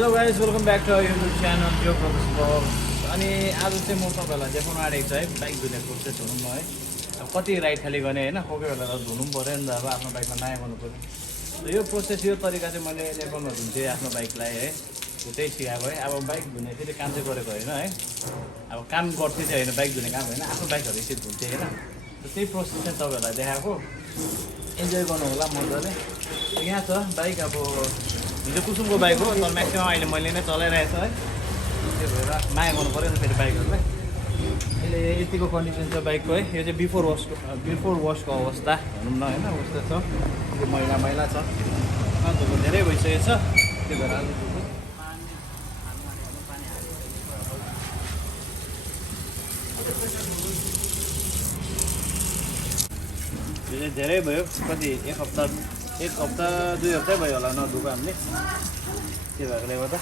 Hello guys welcome back to YouTube channel जो progress blog. अनि आज चाहिँ म तपाईँहरूलाई देखाउन आँटेको छु है बाइक धुने प्रोसेस हुनु म है। अब कति राइड खालि गर्ने होइन, कोही बेला त धुनु पनि पऱ्यो नि त, अब आफ्नो बाइकमा माया गर्नु पऱ्यो। र यो प्रोसेस यो तरिका चाहिँ मैले नेपालमा धुन्थेँ आफ्नो बाइकलाई है, त्यही सिकाएको है। अब बाइक धुने फेरि काम चाहिँ गरेको होइन है, अब काम गर्थेँ चाहिँ होइन, बाइक धुने काम होइन, आफ्नो बाइकहरू यसरी धुन्थेँ होइन। र त्यही प्रोसेस चाहिँ तपाईँहरूलाई देखाएको, इन्जोय गर्नु होला मजाले। यहाँ छ बाइक, अब हिजो कुसुमको बाइक हो तर म्याक्सिमम् अहिले मैले नै चलाइरहेको छु है, त्यही भएर माया गर्नु पऱ्यो नि फेरि बाइकहरूलाई। अहिले यतिको कन्डिसन छ बाइकको है। यो चाहिँ बिफोर वासको अवस्था भनौँ न होइन, अवस्था छ। यो मैला मैला छ, धुलो धेरै भइसकेको छ, त्यही भएर आज धुलो यो चाहिँ धेरै भयो, कति एक हप्ता 2 हप्तै भयो होला नधुएको हामीले, त्यही भएकोले गर्दा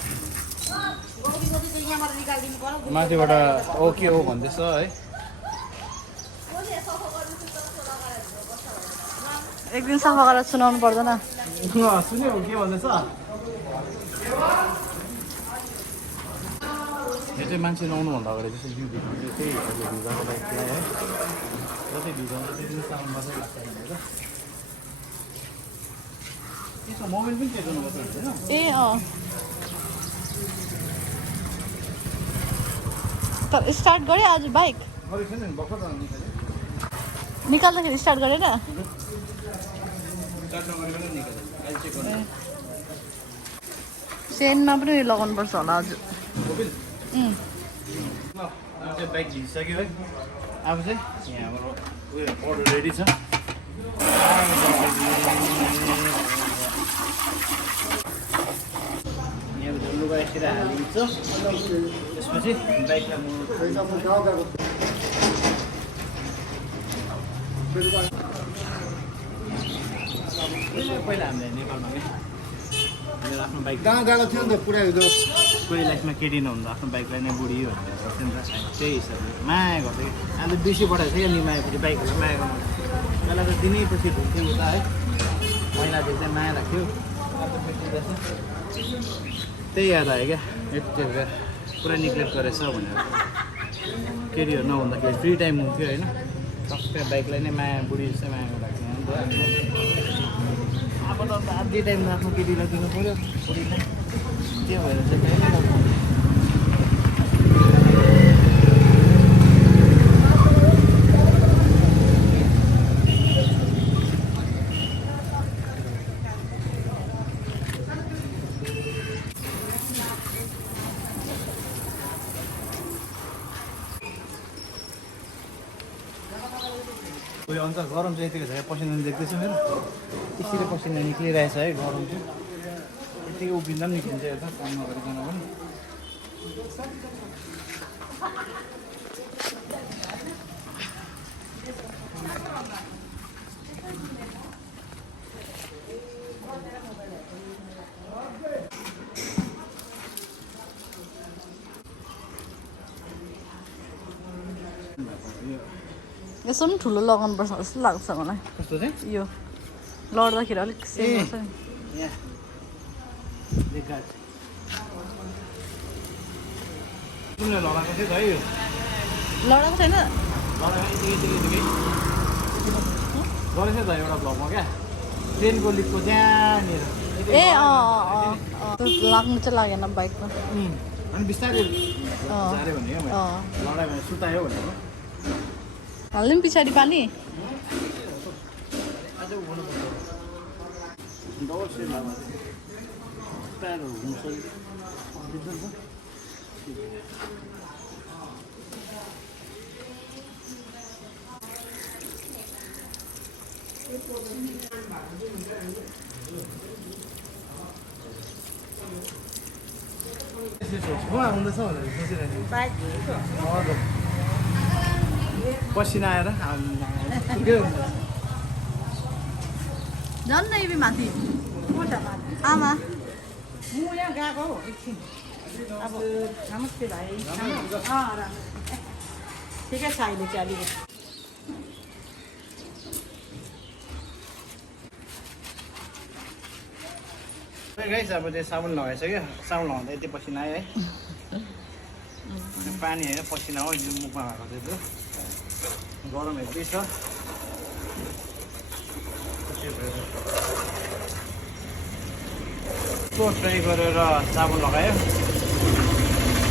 माथिबाट के हो भन्दैछ है। एक दिन सफा गरेर सुनाउनु पर्दैन। सुन्यो के भन्दैछ, यो चाहिँ मान्छे नआउनुभन्दा अगाडि जस्तो भ्यू देखाउँछ, त्यही भिजाको बाइकलाई है, जति भिजाउँछ त्यति नै साउन्ड मात्रै लाग्छ भनेर। त्यसमा मोबाइल पनि चेक गर्नुपर्छ होइन। ए तर स्टार्ट गरे आज बाइक गरेको छैन नि, भर्खर निकाल्यो, निकाल्दाखेरि स्टार्ट गरेर चेनमा पनि लगाउनुपर्छ होला आज। बाइक झिकिसक्यो है। अब चाहिँ यहाँ हाम्रो उयो अर्डर रेडी छ। यहाँ लुगा यसरी हालिन्छ, त्यसपछि बाइकलाई पहिला हामीले नेपालमा मेरो आफ्नो बाइक कहाँ गएको थियो नि त पुरा कोही लाइफमा केटी नहुँदा आफ्नो बाइकलाई नै बुढी भनेर गर्थ्यो नि त, त्यही हिसाबले माया गर्थ्यो। अहिले बिर्सी पठाएको थियो नि मायापछि बाइकहरू माया गर्नु, पहिला त दिनैपछि धुन्थ्यो उता है, मैला देख्दै माया लाग्थ्यो। त्यही याद आयो क्या, यति पुरा निग्लेक्ट गरेछ भनेर। केटीहरू नहुँदाखेरि फ्री टाइम हुन्थ्यो होइन, सबै बाइकलाई नै माया बुढी जस्तै माया लाग्थ्यो नि त। अब त आधी टाइम त आफ्नो केटीलाई दिनु पऱ्यो बुढीलाई, त्यो भएर चाहिँ कहिले उयो अन्त गरम चाहिँ यतिको छ, पसिना देख्दैछु मेरो त्यसरी पसिना निक्लिरहेछ है, गरम चाहिँ यतिकै उभिँदा पनि निक्लिन्छ यता काम नगरिकन पनि। यसो पनि ठुलो लगाउनुपर्छ जस्तो लाग्छ मलाई। कस्तो चाहिँ यो लड्दाखेरि अलिक सेफ हुन्छ नि। यहाँ कुनले लगाएको थियो त है, यो लडेको छैन लगाएको यतिकै गरेछ त एउटा भ्लगमा क्या, ट्रेनको लिकको त्यहाँनिर ए लाग्नु चाहिँ लागेन बाइकमा। अनि बिस्तारै झाऱ्यो भने क्या, लडायो भने सुतायो भनेको हाल्नु पछाडि पानी अझै हुनुपर्छ। डबल सेल अब टायर हुन्छ आउँदैछ भनेर सोचिरहेको पसिना आएर झन् नै माथि आमा म यहाँ गएको हौ एकछिन। अब नमस्ते भाइ। ठिकै छ अहिले चाहिँ अलिकति। गाइस अब त्यो साबुन लगाइसक्यो साबुन लगाउँदा यति पसिना आयो है पानी होइन पसिना हो यो मुखमा भएको थियो त्यो गरम हेर्दै छ ट्राई गरेर साबुन लगायो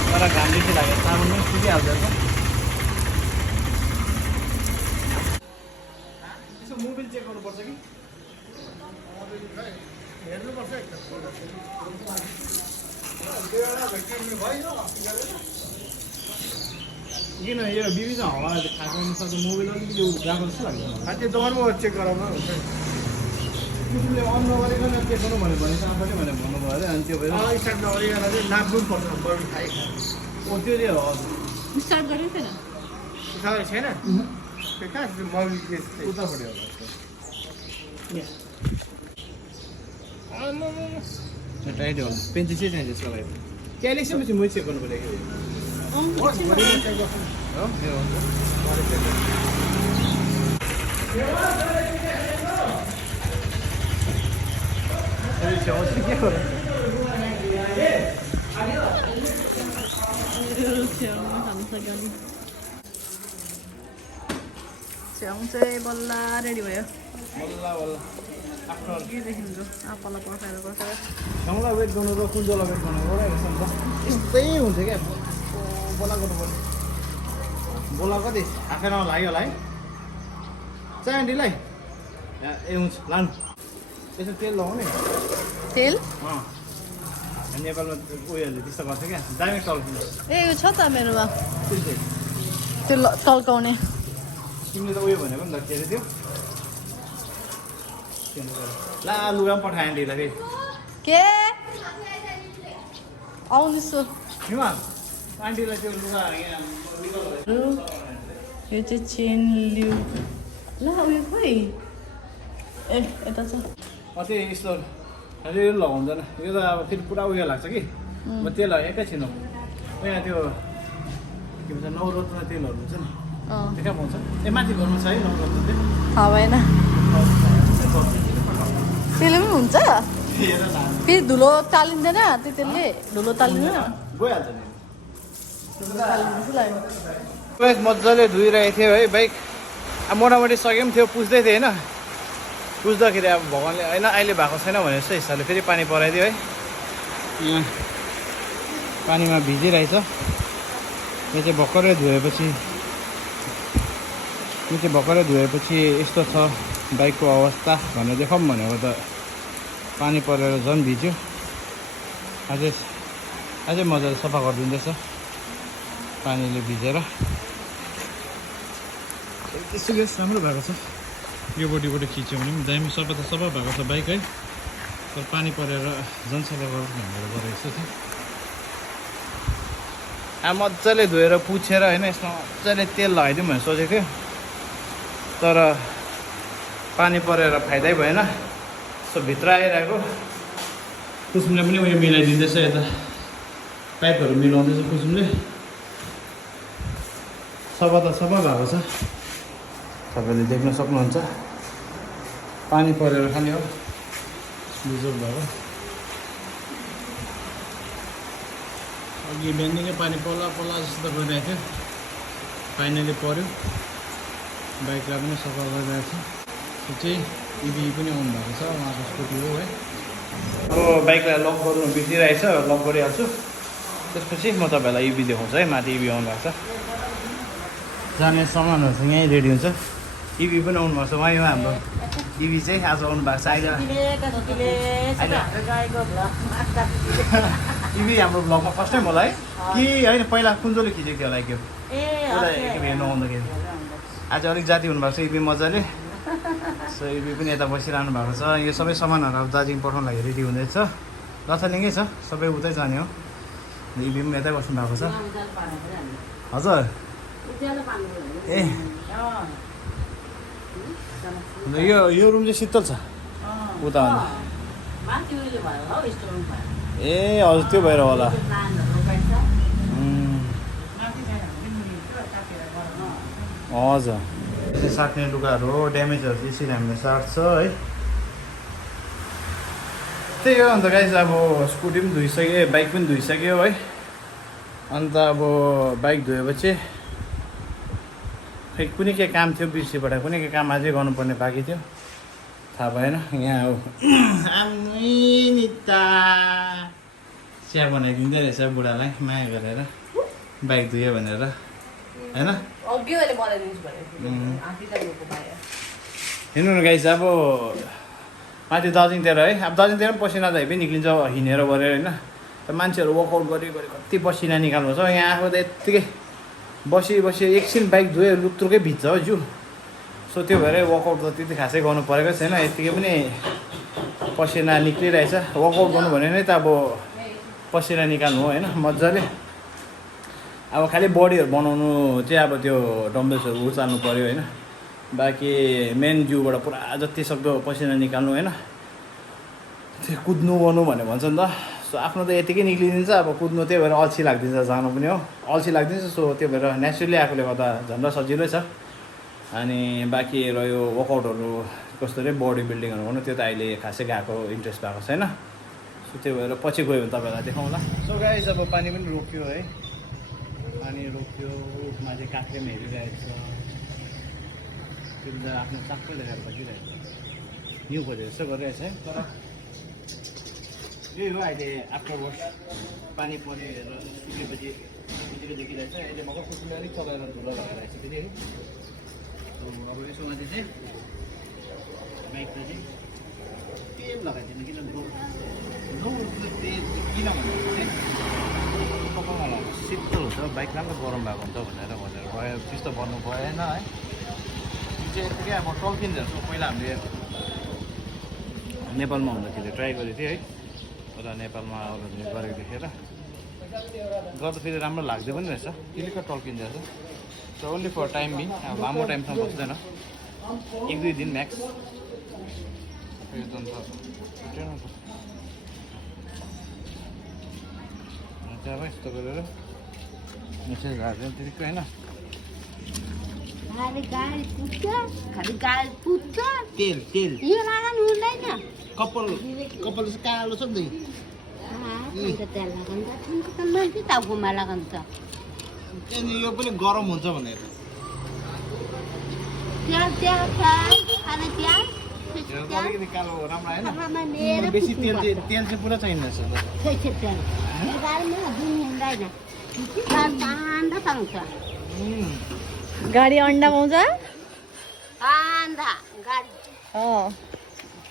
तर घाम बेसी लाग्यो साबुन पनि सुकिहाल्छ यसो मोबिल चेक गर्नुपर्छ कि हेर्नुपर्छ किन यो विभिन्न हावा खाएको अनुसार मोबाइल अलिकति गएको जस्तो लाग्छ त्यो दोकानमा चेक गराउनु हुन्छ कुसुमले अन नगरिकन चेक गर्नु भनेर भने आफैले भनेर भन्नुभयो अरे अनि त्यो भएर स्टार्ट नगरिकन चाहिँ नाप्नु पर्छ बढी खाइ ओ त्यो चाहिँ हो स्टार्ट गरेको थिएन छैन त्यो कहाँ मोबिल उतापट्टि होला टाइट होला पेन्ची चाहिँ चाहिन्छ यसको लागि क्यालेक्सपछि मै चेक गर्नु पऱ्यो च्याउ चाहिँ बल्ल रेडी भयो बल्ल बल्ल आफ्नो के देखिन्छ आपालाई पर्खाएर सँगलाई वेट गर्नु र कुन्जोलाई वेट गर्नु एउटा हेर्छ नि त यस्तै हुन्छ क्या बोला गर्नुपर्ने बोला कति हाफ एन आवर लाग्यो होला है चाइन्डीलाई ए हुन्छ लानु यसो तेल लगाउने तेल नेपालमा उयोहरूले त्यस्तो गर्छ क्या दामी टल्किन्छ ए यो छ त मेरोमा कुन चाहिँ त्यो टल्काउने तिमीले त उयो भनेको नि त के अरे त्यो ला लुगा पनि पठाएँ आन्टीलाई फेरि के आउनुहोस् हिमा आन्टीलाई त्यो लुगा यो चाहिँ चेन लिउ ल उयो खोइ ए यता छ त्यही यस्तो यो लगाउँदैन यो त अब फेरि पुरा उयो लाग्छ कि म तेल एकैछिन हो यहाँ त्यो के भन्छ नवरत्न तेलहरू हुन्छ नि त्यो कहाँ पाउँछ ए माथि घरमा छ है नवरत्न तेल भएन त्यसले पनि हुन्छ फेरि धुलो तालिँदैन त्यो तेलले धुलो तालिँदैन गइहाल्छ नि धुलो तालिन्छ जस्तो लाग्यो बाइक मजाले धोइरहेको थियो है बाइक अब मोटामोटी सक्यो पनि थियो पुज्दै थियो होइन पुज्दाखेरि अब भगवान्ले होइन अहिले भएको छैन भनेर चाहिँ हिसाबले फेरि पानी पराइदियो है यहाँ पानीमा भिजिरहेछ यो चाहिँ भर्खरै धोएपछि यस्तो छ बाइकको अवस्था भनेर देखाउँ भनेको त पानी परेर झन् भिज्यो अझै मजाले सफा गरिदिँदैछ पानीले भिजेर त्यसो राम्रो भएको छ यो बोटीबाट खिच्यो भने पनि दामी सफा त सफा भएको छ बाइक है तर पानी परेर झन् सफा गर्नु भनेर गरेको थियो मजाले धोएर पुछेर होइन यसमा मजाले तेल लगाइदिउँ भनेर सोचेको थियो तर पानी परेर फाइदै भएन सो भित्र आइरहेको कुसुमले पनि उयो मिलाइदिँदैछ यता पाइपहरू मिलाउँदैछ कुसुमले सफा त सफा भएको छ तपाईँले देख्न सक्नुहुन्छ पानी परेर खालि हो बिजोग भएको अघि बिहानदेखि पानी पल्ला जस्तो त गरिरहेको थियो फाइनली पऱ्यो बाइकलाई पनि सफा गरिरहेको छ त्यो चाहिँ इभी पनि आउनु भएको छ उहाँको स्कुटी हो है अब बाइकलाई लक गर्नु बिर्सिरहेछ लक गरिहाल्छु त्यसपछि म तपाईँहरूलाई इभी देखाउँछु है माथि इभी आउनु भएको छ जाने सामानहरू चाहिँ यहीँ रेडी हुन्छ इभी पनि आउनु भएको छ वहीँ हाम्रो इभी चाहिँ आज आउनु भएको छ अहिले इभी हाम्रो ब्लगमा फर्स्ट टाइम होला है कि होइन पहिला कुन्जोले खिचेको थियो होला के हेर्नु आउँदाखेरि आज अलिक जाति हुनुभएको छ इभी मजाले सो इभी पनि यता बसिरहनु भएको छ यो सबै सामानहरू अब दार्जिलिङ पठाउनु लागि रेडी हुँदैछ लथालिङै छ सबै उतै जाने हो इभी पनि यतै बस्नु भएको छ हजुर ए यो रुम चाहिँ शीतल छ उता ए हजुर त्यो भएर होला हजुर यसरी साट्ने लुगाहरू हो ड्यामेजहरू चाहिँ यसरी हामीले साट्छ है त्यही हो अन्त गाइस अब स्कुटी पनि धोइसक्यो बाइक पनि धोइसक्यो है अन्त अब बाइक धोएपछि खै कुनै के काम थियो बिर्सिबाट कुनै के काम अझै गर्नुपर्ने बाँकी थियो थाहा भएन यहाँ हो निता चिया बनाइदिँदै रहेछ बुढालाई माया गरेर बाइक धुयो भनेर होइन हेर्नु न गाइस अब माथि दार्जिलिङतिर है अब दार्जिलिङतिर पनि पसिना त हेभी निक्लिन्छ हिँडेर गरेर होइन त मान्छेहरू वर्कआउट गरी कति पसिना निकाल्नु छ यहाँ आएको त यत्तिकै बसी एकछिन बाइक धोयो लुक्तुकै भिज्छ हो जिउ सो त्यो भएर वर्कआउट त त्यति खासै गर्नु परेको छैन यत्तिकै पनि पसिना निक्लिरहेछ वर्कआउट गर्नु भने नै त अब पसिना निकाल्नु हो होइन मजाले अब खालि बडीहरू बनाउनु चाहिँ अब त्यो डम्बल्सहरू उचाल्नु पऱ्यो होइन बाँकी मेन जिउबाट पुरा जति सक्दो पसिना निकाल्नु होइन त्यो कुद्नु गर्नु भनेर भन्छ नि त सो आफ्नो त यतिकै निक्लिदिन्छ अब कुद्नु त्यही भएर अल्छी लाग्दिन्छ जानु पनि हो अल्छी लाग्दिन्छ सो त्यो भएर नेचुरली आएकोले गर्दा झन् सजिलै छ अनि बाँकी रह्यो वर्कआउटहरू कस्तो अरे बडी बिल्डिङहरू गर्नु त्यो त अहिले खासै गएको इन्ट्रेस्ट भएको छैन सो त्यो भएर पछि गयो भने तपाईँहरूलाई देखाउँला सो गाइस अब पानी पनि रोक्यो है पानी रोक्यो माथि काठले पनि हेरिरहेको छ त्यो त आफ्नो चाक्कै लगाएर बसिरहेको छ न्यु खोजेर जस्तो गरिरहेछ है तर यही हो अहिले आफ्टर वर्क पानी परेर सुकेपछि बिजुली देखिरहेछ अहिले मगर कुकुरले अलिक चलाएर धुलो लगाइरहेको छ फेरि अब यसो माथि चाहिँ बाइकमा चाहिँ तेल लगाइदिनु किनभने तेल किन भन्दाखेरि चाहिँ कपालमा लगाएको शीतल हुन्छ बाइक राम्रो गरम भएको हुन्छ भनेर गयो त्यस्तो भन्नु भएन है यो चाहिँ यतिकै अब टल्किन्छ पहिला हामीले नेपालमा हुँदाखेरि ट्राई गरेको थिएँ है र नेपालमा गरेको देखेर गर्दा फेरि राम्रो लाग्दै पनि रहेछ किलिक्क टल्किन्छ so only for time being अब लामो टाइमसम्म बस्दैन 1-2 दिन म्याक्स अब यस्तो गरेर मेसेज हाल्छ त्यतिकै होइन तेल तेल कपाल चाहिँ कालो छ नि यो पनि गरम हुन्छ भनेर अलिकति कालो राम्रो होइन बेसी तेल चाहिँ पुरा चाहिँदैन गाडी अन्डा पाउँछ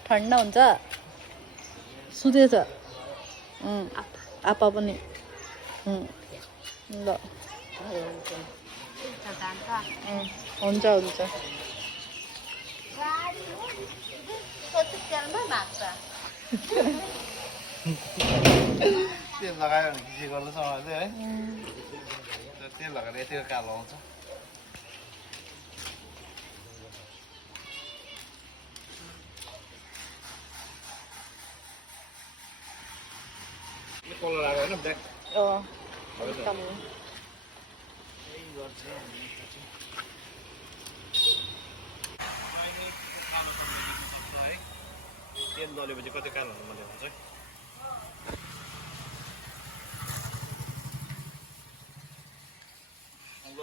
ठन्डा हुन्छ सुतेछ आपा पनि ल हुन्छ हुन्छ तेल लगायो भने के गर्नु समाजले है तेल लगाएर यतिको कालो आउँछ कलर आएको होइन ब्ल्याक तेल दलेपछि कति कालो हुनु मैले भन्छ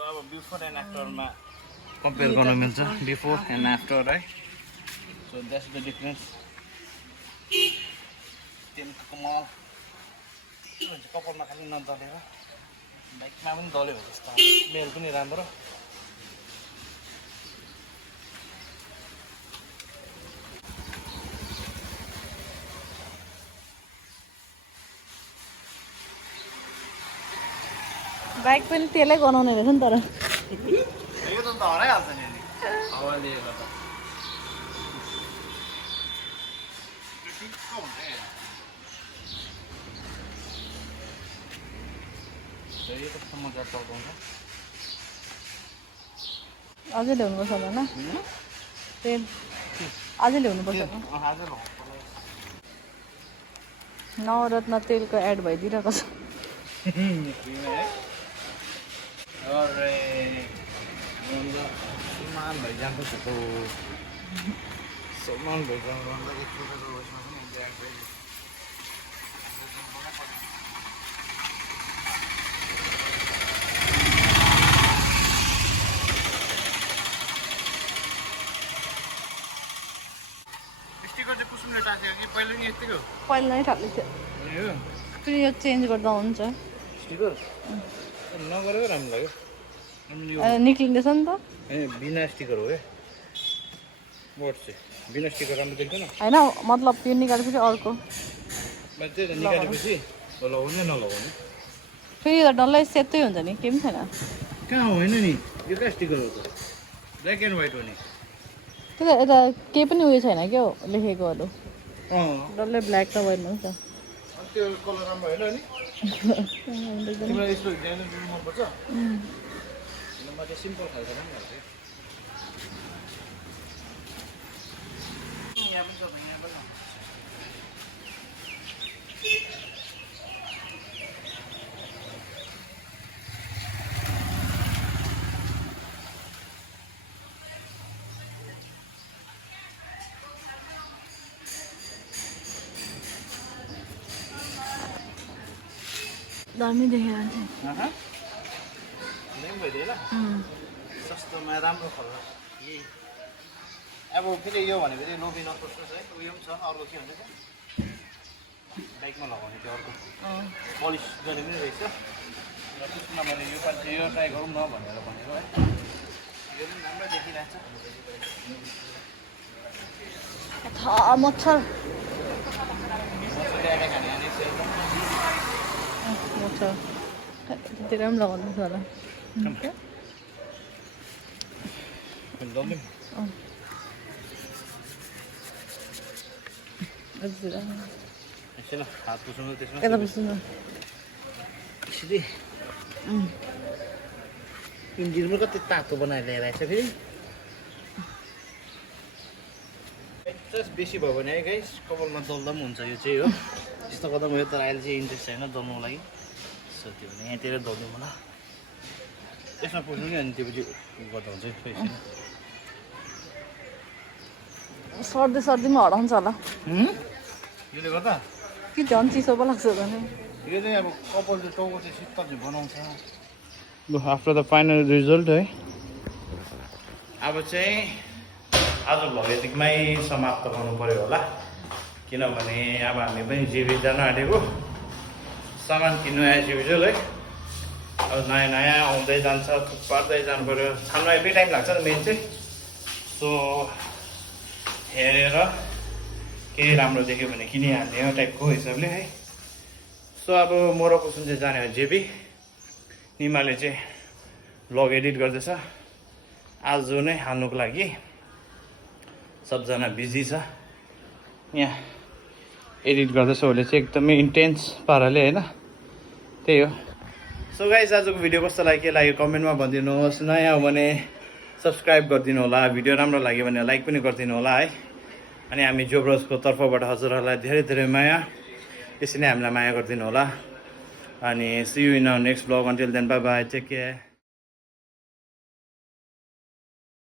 अब बिफोर एन्ड आफ्टरमा कम्पेयर गर्न मिल्छ बिफोर एन्ड आफ्टर है सो द्याट्स द डिफरेन्स तेलको कमाल के भन्छ कपालमा खालि नदलेर बाइकमा पनि दल्यो भने जस्तो स्मेल पनि राम्रो बाइक पनि तेलै गनाउने रहेछ नि तर यो त हराइहाल्छ नि हावाले गर्दा यो कस्तो मजा चलाउँछ अझै ल्याउनुपर्छ होला होइन तेल अझै ल्याउनुपर्छ नवरत्न तेलको एड भइदिइरहेको छ अरे सामान भइजान्छ त सामान भइजान्छ तिमीले टाँसेको कि पहिला नि यतिको पहिला नै थाल्दै थियो फेरि यो चेन्ज गर्दा हुन्छ स्टिकर नगरेको राम्रो लाग्यो निक्लिँदैछ नि त ए बिना स्टिकर हो क्या बोर्ड चाहिँ बिना स्टिकर राम्रो देख्दैन होइन मतलब यो निकालेपछि अर्को त्यही त निकालेपछि लगाउने नलगाउने फेरि यो त डल्लै सेतै हुन्छ नि केही पनि छैन कहाँ होइन नि यो कहाँ स्टिकर हो त ब्ल्याक एन्ड व्हाइट हो नि त्यही त यता केही पनि उयो छैन क्या लेखेकोहरू अँ डल्लै ब्ल्याक र व्हाइट हुन्छ त्यो कलर राम्रो होइन नि तिमीलाई यस्तो डिजाइन मनपर्छ म चाहिँ सिम्पल खालको राम्रो लाग्छ यहाँ पनि छ यहाँ पनि दामी देखेर भइदिएन सस्तोमा राम्रो खालको यही अब फेरि यो भनेको चाहिँ लोभी नसोच्नुहोस् है उयो पनि छ अर्को के भन्छ बाइकमा लगाउने त्यो अर्को पलिस गर्ने पनि रहेछ र त्यसमा मैले यो पालि यो ट्राई गरौँ न भनेर भनेको है यो पनि राम्रो देखिरहेको छ मच्छर ल्याएर खाने मच्छर त्यतिर पनि लगाउनु होला हात पुस्नु त्यसमा यता पुस्नु न इन्जिनमा कति तातो बनाएर ल्याएर आएछ फेरि बेसी भयो भने है गाइस कपालमा दल्दा पनि हुन्छ यो चाहिँ हो यस्तो गर्दा म यो तर अहिले चाहिँ इन्ट्रेस्ट छैन दल्नुको लागि सो त्यो भने यहाँतिर दल्नु होला यसमा पुग्नु नि अनि त्यो पछि गर्दा हुन्छ सर्दी सर्दीमा हराउँछ होला यसले गर्दा कि झन् चिसो पो लाग्छ भने यो चाहिँ अब कपाल चाहिँ टाउको चाहिँ शीतल चाहिँ बनाउँछ लु आफ्टर द फाइनल रिजल्ट है अब चाहिँ आज भ्लग यतिमै समाप्त गर्नु पऱ्यो होला किनभने अब हामी पनि जिबी जान आँटेको सामान किन्नु आएछ विजुअल है अब नयाँ नयाँ आउँदै जान्छ थुपार्दै जानु पऱ्यो छान्नु यति टाइम लाग्छ नि मेन चाहिँ सो हेरेर केही राम्रो देख्यो भने किनिहाल्ने हो टाइपको हिसाबले है सो अब मोरको सुन चाहिँ जाने हो जेबी निमाले चाहिँ भ्लग एडिट गर्दैछ आज नै हाल्नुको लागि सबजना बिजी छ यहाँ एडिट गर्दैछ उसले चाहिँ एकदमै इन्टेन्स पाराले होइन त्यही हो सो गाइस आजको भिडियो कस्तो लाग्यो के लाग्यो कमेन्टमा भनिदिनुहोस् नयाँ हो भने सब्सक्राइब गरिदिनु होला भिडियो राम्रो लाग्यो भने लाइक पनि गरिदिनु होला है अनि हामी जोब्रसको तर्फबाट हजुरहरूलाई धेरै धेरै माया यसरी नै हामीलाई माया गरिदिनु होला अनि see you in our next blog until then bye bye take care